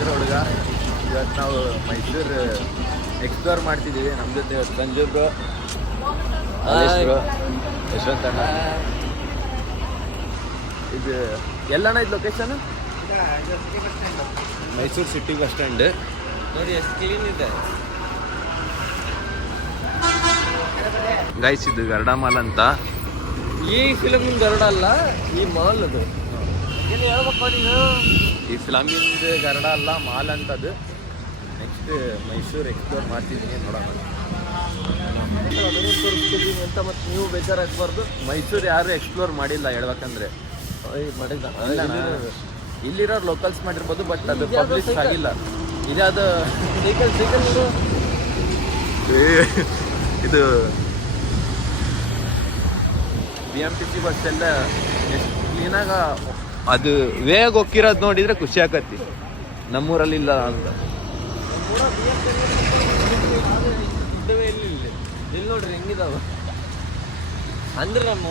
ಚೆನ್ನಾಗಿರೋ ಹುಡುಗ. ಇವತ್ತು ನಾವು ಮೈಸೂರು ಎಕ್ಸ್ಪ್ಲೋರ್ ಮಾಡ್ತಿದ್ದೀವಿ. ನಮ್ಮ ಜೊತೆ ಇವತ್ತು ಸಂಜು ಬ್ರೋ, ಯಶವಂತ ಅಣ್ಣ. ಇದು ಎಲ್ಲಣ್ಣ ಇದು location? Mysuru city bus stand. ನೋಡಿ ಎಷ್ಟು ಕ್ಲೀನ್ ಇದೆ ಗೈಸ್. ಇದು ಗರುಡ ಮಾಲ್ ಅಂತ. ಈ ಫಿಲಮಿನ ಗರುಡ ಅಲ್ಲ, ಈ ಮಾಲ್ ಅದು. ಏನು ಹೇಳ್ಬೇಕು ನೀನು? ಈ ಫಿಲಮಿಂದ ಗರುಡ ಅಲ್ಲ, ಮಾಲ್ ಅಂತದು. ನೆಕ್ಸ್ಟ್ ಮೈಸೂರು ಎಕ್ಸ್ಪ್ಲೋರ್ ಮಾಡ್ತಿದ್ದೀನಿ, ನೋಡೋಣ. ಅದನ್ನೇ ತೋರಿಸ್ತಿದ್ದೀನಿ ಅಂತ ಮತ್ತೆ ನೀವು ಬೇಜಾರಾಗಬಾರ್ದು. ಮೈಸೂರು ಯಾರು ಎಕ್ಸ್ಪ್ಲೋರ್ ಮಾಡಿಲ್ಲ ಹೇಳ್ಬೇಕಂದ್ರೆ. ಮಾಡಿದ ಇಲ್ಲಿರೋರು ಲೋಕಲ್ಸ್ ಮಾಡಿರ್ಬೋದು, ಬಟ್ ಅದು ಪಬ್ಲಿಷ್ ಆಗಿಲ್ಲ. ಇದ್ಯಾವುದು ಸೈಕಲ್ ಸೈಕಲ್ ನೋಡು. ಇದು BMTC ಬಸ್ ಎಲ್ಲ ಎಷ್ಟು ಕ್ಲೀನಾಗ ಅದು ವೇಗ ಹೋಗಿರೋದು ನೋಡಿದ್ರೆ ಖುಷಿ ಆಕತಿ. ನಮ್ಮೂರಲ್ಲಿ ಇಲ್ಲ ಅಂತ. ಇಲ್ಲಿ ನೋಡ್ರಿ ಹೆಂಗಿದಾವ ಅಂದ್ರೆ ನಮ್ಮ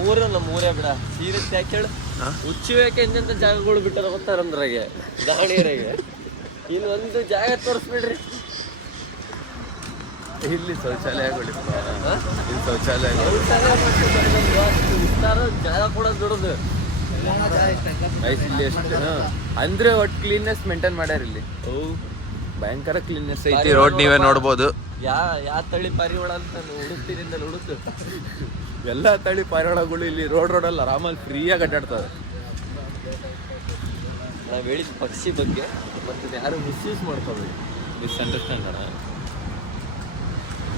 ಊರೇ ಬಿಡ. ಸೀರಿಯಸ್ ಯಾಕೆ ಹೇಳು, ಹುಚ್ಚುವೇಕೆ ಎಂತೆಂಥ ಜಾಗಗಳು ಬಿಟ್ಟಾರ ಗೊತ್ತಾರಂದ್ರಾಗೆ ದಾವಣಗೆರೆಗೆ. ಇಲ್ಲಿ ಒಂದು ಜಾಗ ತೋರಿಸ್ಬಿಡ್ರಿ. ಇಲ್ಲಿ ಶೌಚಾಲಯಗಳು, ಇಲ್ಲಿ ಶೌಚಾಲಯಗಳು ವಿಸ್ತಾರ ಜಾಗ ಕೊಡೋದು ದೊಡ್ಡದು. ಇಲ್ಲಿ ಎಷ್ಟು ಅಂದ್ರೆ ಒಟ್ಟು ಕ್ಲೀನ್ನೆಸ್ ಮೇಂಟೈನ್ ಮಾಡ್ಯಾರ. ಇಲ್ಲಿ ಭಯಂಕರ ಕ್ಲೀನ್ನೆಸ್ ಐತಿ. ರೋಡ್ ನೀವೇ ನೋಡ್ಬೋದು. ಯಾವ ತಳಿ ಪಾರಿವಾಳ ಅಂತ ಹುಡುಕ್ತಿದಿಂದ ಹುಡುಕು. ಎಲ್ಲ ತಳಿ ಪಾರಿವಾಳಗಳು ಇಲ್ಲಿ ರೋಡಲ್ಲಿ ಆರಾಮಲ್ಲಿ ಫ್ರೀಯಾಗಿ ಅಡ್ಡಾಡ್ತವೆ. ನಾವು ಹೇಳಿದ ಪಕ್ಷಿ ಬಗ್ಗೆ ಮತ್ತೆ ಯಾರು ಮಿಸ್ಯೂಸ್ ಮಾಡ್ಕೋಬೇಕು, ಮಿಸ್ಅಂಡರ್ಸ್ಟ್ಯಾಂಡ್ ಅಣ್ಣ.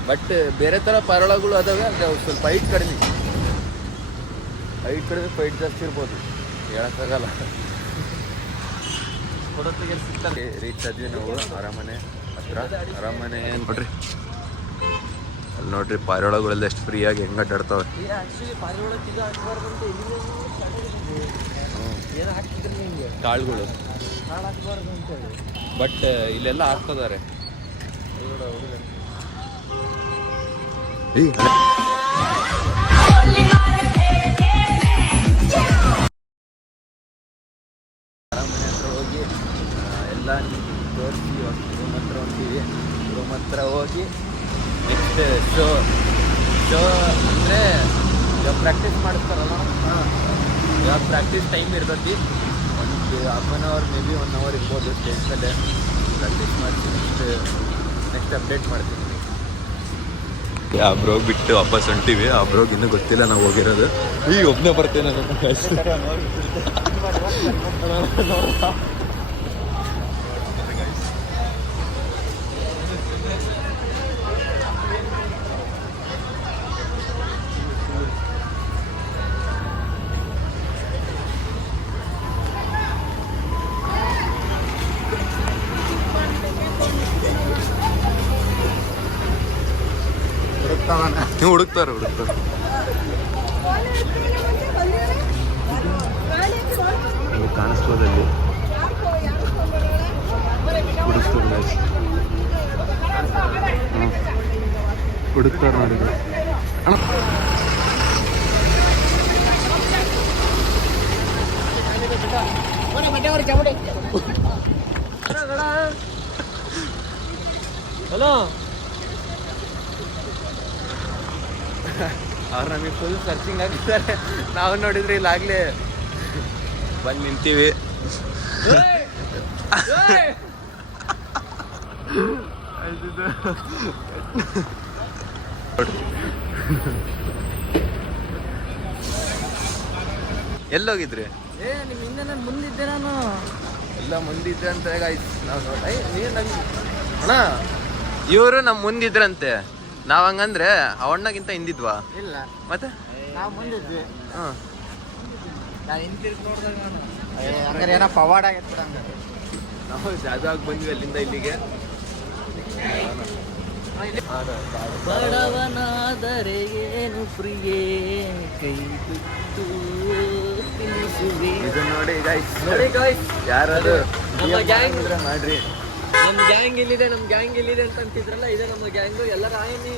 ಬಟ್ ಬೇರೆ ಥರ ಪಾರಿವಾಳಗಳು ಅದಾವೆ, ಅಂದರೆ ಅವು ಸ್ವಲ್ಪ ಹೈಟ್ ಕಡಿಮೆ ಫೈಟ್ ಜಾಸ್ತಿ ಇರ್ಬೋದು, ಹೇಳೋಕ್ಕಾಗಲ್ಲ. ಕೊಡತ್ತಿಗೆ ಸಿಗ್ತಾರೆ. ರೀಚ್ ಆದ್ವಿ ನಾವು ಅರಮನೆ ಹತ್ರ. ಅರಮನೆ ನೋಡ್ರಿ, ಅಲ್ಲಿ ನೋಡ್ರಿ ಪಾರಿವಾಳಗಳೆಲ್ಲ ಎಷ್ಟು ಫ್ರೀಯಾಗಿ ಹೆಂಗೆ ಅಡ್ಡಾಡ್ತವೆ. ಆ್ಯಕ್ಚುಲಿ ಪಾರಿವಾಳಕ್ಕೆ ಇದು ಹಾಕ್ಬಾರ್ದು ಅಂತ ಏನು ಹಾಕ್ತಿದ್ರು ನಿಮಗೆ ಕಾಳುಗಳು ಕಾಳು ಹಾಕ್ಬಾರ್ದು ಅಂತೇಳಿ, ಬಟ್ ಇಲ್ಲೆಲ್ಲ ಹಾಕ್ತಿದ್ದಾರೆ. ಅರಮನೆ ಹತ್ರ ಹೋಗಿ ಎಲ್ಲ ತೋರಿಸಿ ರೂಮ್ ಹತ್ರ ಹೋಗ್ತೀವಿ. ರೂಮ್ ಹತ್ರ ಹೋಗಿ ನೆಕ್ಸ್ಟ್ ಶೋ ಅಂದರೆ ಇವಾಗ ಪ್ರಾಕ್ಟೀಸ್ ಮಾಡಿಸ್ತಾರಲ್ಲ, ಇವಾಗ ಪ್ರಾಕ್ಟೀಸ್ ಟೈಮ್ ಇರ್ತೈತಿ. ಒಂದು half an hour, maybe 1 hour ಇರ್ಬೋದು. ಸ್ಟೇಜ್ ಮೇಲೆ ಪ್ರಾಕ್ಟೀಸ್ ಮಾಡ್ತೀನಿ. ನೆಕ್ಸ್ಟ್ ಅಪ್ಡೇಟ್ ಮಾಡ್ತೀನಿ. ಆ ಬ್ರೋಗ್ ಬಿಟ್ಟು ವಾಪಸ್ ಹೊಂಟೀವಿ. ಆ ಬ್ರೋಗ್ ಇನ್ನೂ ಗೊತ್ತಿಲ್ಲ ನಾವು ಹೋಗಿರೋದು. ಈಗ ಒಬ್ಬನೇ ಬರ್ತೇನೆ ನಾನು. ನೀವು ಹುಡುಕ್ತಾರೆ ಕಾಣಿಸ್ಬೋದಲ್ಲಿ ಹುಡುಕ್ತಾರೆ ನೋಡಿದ್ರು. ಹಲೋ, ಅವ್ರು ನಮಗೆ ಫುಲ್ ಸರ್ಚಿಂಗ್ ಆಗಿದ್ದಾರೆ. ನಾವು ನೋಡಿದ್ರೆ ಇಲ್ಲಾಗಲೇ ಬಂದು ನಿಂತೀವಿ. ಎಲ್ಲೋಗಿದ್ರಿ? ನಿಮ್ಮ ಹಿಂದೆ ನಾನು ಮುಂದಿದ್ದೆ. ನಾನು ಎಲ್ಲ ಮುಂದಿದ್ರೆ ಅಂತ ನಾವು ನೀನು ನಂಗೆ ಅಣ್ಣ, ಇವರು ನಮ್ಮ ಮುಂದಿದ್ರಂತೆ. ನಾವು ಹಂಗಂದ್ರೆ ಅವಣ್ಣಗಿಂತ ಹಿಂದಿದ್ವಾ? ಇಲ್ಲ ಮತ್ತೆ ನಾವು ಮುಂದಿದ್ವಿ. ಹಾಂ, ನಾನು ಹಿಂತಿರ್ಗಿ ನೋಡಿದಾಗ ಹಂಗಾರೆ ಏನೋ ಪವಾಡ ಆಗೈತೆ ಹಂಗೆ. ನಾವು ಜಾದಾಗ ಬಂದ್ವಿ ಅಲ್ಲಿಂದ ಇಲ್ಲಿಗೆ. ಬಡವನಾದರೆ ಏನು ಪ್ರಿಯೇ ಕೈ ಬಿಟ್ಟು ತಿನ್ನಿಸುವೆ. ಇದು ನೋಡಿ ಗೈಸ್, ನೋಡಿ ಗಾಯ್ಸ್, ಯಾರಾದ್ರು ನಮ್ಮ ಗ್ಯಾಂಗ್ ಅಂದ್ರೆ ಮಾಡ್ರಿ. ನಮ್ಮ ಗ್ಯಾಂಗ್ ಇಲ್ಲಿದೆ ಅಂತ ಅಂತಿದ್ರಲ್ಲ, ಇದೆ ನಮ್ಮ ಗ್ಯಾಂಗು. ಎಲ್ಲರ ಆಯ್ನಿ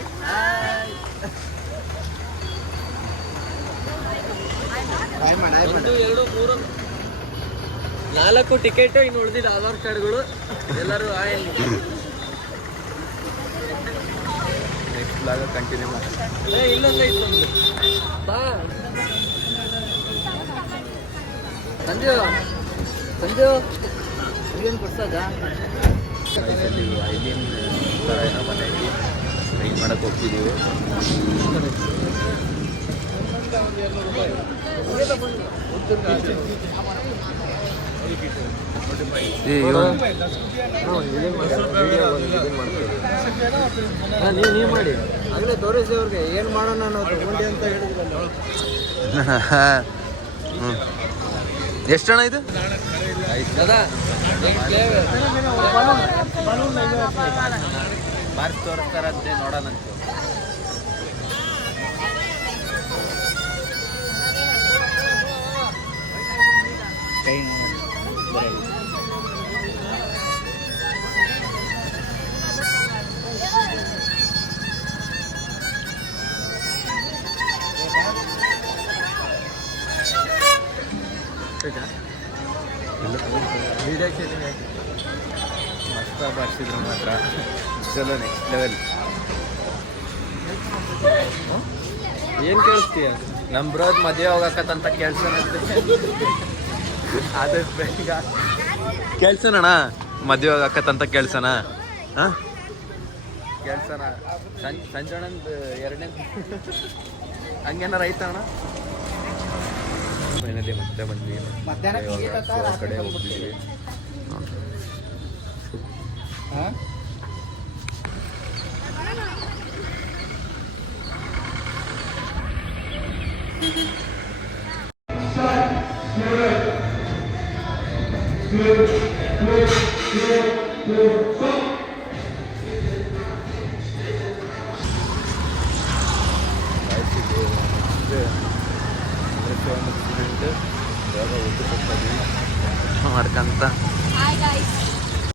ಒಂದು ಎರಡು ಮೂರು 4 ಟಿಕೆಟ್, ಇನ್ನು ಉಳಿದಿದ್ದ ಆಧಾರ್ ಕಾರ್ಡ್ಗಳು. ಎಲ್ಲರೂ ಆಯ್ ನೆಕ್ಸ್ಟ್ ಬ್ಲಾಗ್ ಕಂಟಿನ್ಯೂ ಮಾಡಿ. ಇನ್ನೊಂದು ಐತೆ ನಮ್ದು. ಬಾ ಸಂಜು ಏನು ಕೊಡ್ಸದ ಇಲ್ಲಿ ಐಲಿನ್ ಥರ ಏನೋ ಮನೆಯಲ್ಲಿ ಟ್ರೈನ್ ಮಾಡಕ್ಕೆ ಹೋಗ್ತಿದ್ದೀವಿ. ನೀವು ಮಾಡಿ ಆಗಲೇ ತೋರಿಸಿ ಅವ್ರಿಗೆ ಏನು ಮಾಡೋಣ ನಾವು ತಗೊಂಡು ಅಂತ ಹೇಳಿದ್ರಲ್ಲ. ಎಷ್ಟು ಜನ ಇದು? ಮಾರ್ಕ್ ತೋರಿಸ್ತಾರಂತೆ, ನೋಡೋಣಂತೆ. ಮಸ್ತ ಬರ್ಸಿದ್ರು ಮಾತ್ರ, ಚಲೋ ನೆಕ್ಸ್ಟ್ ಲೆವೆಲ್. ಏನು ಕೇಳಿಸ್ತೀಯ? ನಮ್ಮ ಬ್ರೋದ್ ಮದುವೆ ಹೋಗಕತ್ತಂತ ಕೇಳ್ಸೋಣಂತೆ. ಆದಷ್ಟು ಬೇಗ ಕೇಳ್ಸೋಣ, ಮದುವೆ ಆಗತ್ತಂತ ಕೇಳ್ಸೋಣ. ಹಾಂ ಕೇಳ್ಸೋಣ. ಸಂಜೋಣಂದು 2ನೇ ಹಂಗೇನಾರ ಐತಣ್ಣ. ಫೈನಲಿ ಮತ್ತೆ ಬಂದ್ವಿ. ಇವಾಗ ಕಡೆ ಹೋಗ್ತಿದ್ವಿ. ಮಾಡ್ಕಂತ Hi guys.